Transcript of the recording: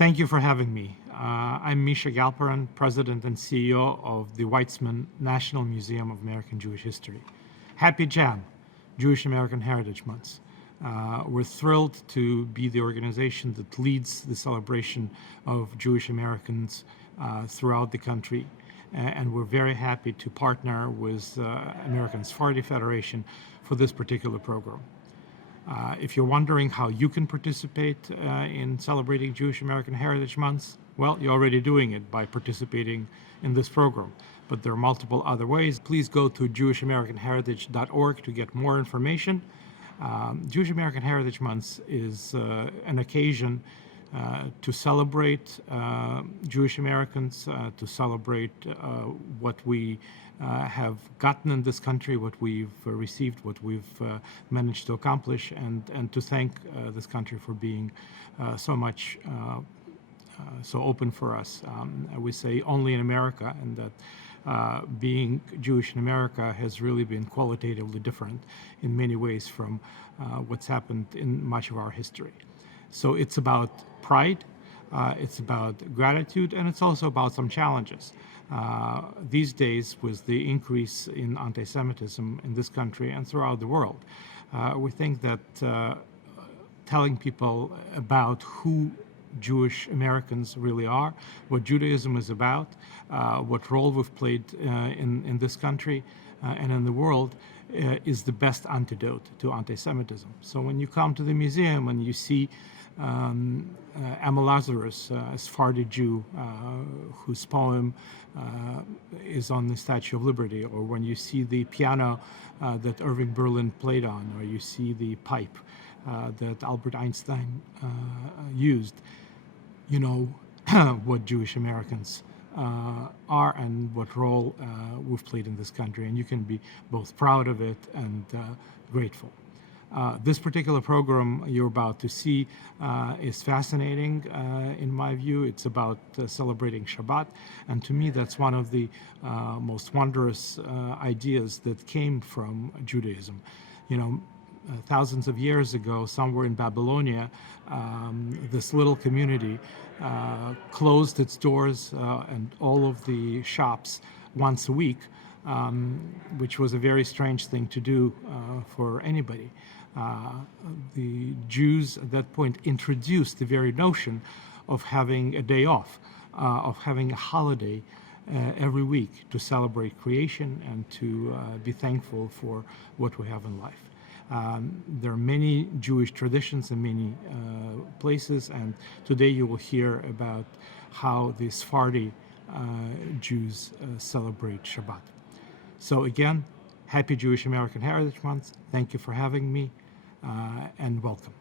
Thank you for having me. I'm Misha Galperin, President and CEO of the Weizmann National Museum of American Jewish History. Happy Jam, Jewish American Heritage Month. We're thrilled to be the organization that leads the celebration of Jewish Americans throughout the country. And we're very happy to partner with American Sephardi Federation for this particular program. If you're wondering how you can participate in celebrating Jewish American Heritage Month, well, you're already doing it by participating in this program. But there are multiple other ways. Please go to jewishamericanheritage.org to get more information. Jewish American Heritage Month is an occasion to celebrate Jewish Americans, to celebrate what we have gotten in this country, what we've received, what we've managed to accomplish, and to thank this country for being so open for us. We say only in America, and that being Jewish in America has really been qualitatively different in many ways from what's happened in much of our history. So it's about pride, it's about gratitude, and it's also about some challenges. These days, with the increase in anti-Semitism in this country and throughout the world, we think that telling people about who Jewish Americans really are, what Judaism is about, what role we've played in this country and in the world, is the best antidote to anti-Semitism. So when you come to the museum and you see Emma Lazarus, a Sephardi Jew whose poem is on the Statue of Liberty, or when you see the piano that Irving Berlin played on, or you see the pipe that Albert Einstein used, you know what Jewish Americans are and what role we've played in this country, and you can be both proud of it and grateful. This particular program you're about to see is fascinating in my view. It's about celebrating Shabbat, and to me that's one of the most wondrous ideas that came from Judaism. You know, thousands of years ago, somewhere in Babylonia, this little community closed its doors and all of the shops once a week, which was a very strange thing to do for anybody. The Jews at that point introduced the very notion of having a day off, of having a holiday every week to celebrate creation and to be thankful for what we have in life. There are many Jewish traditions in many places, and today you will hear about how the Sephardi Jews celebrate Shabbat. So again, happy Jewish American Heritage Month. Thank you for having me, and welcome.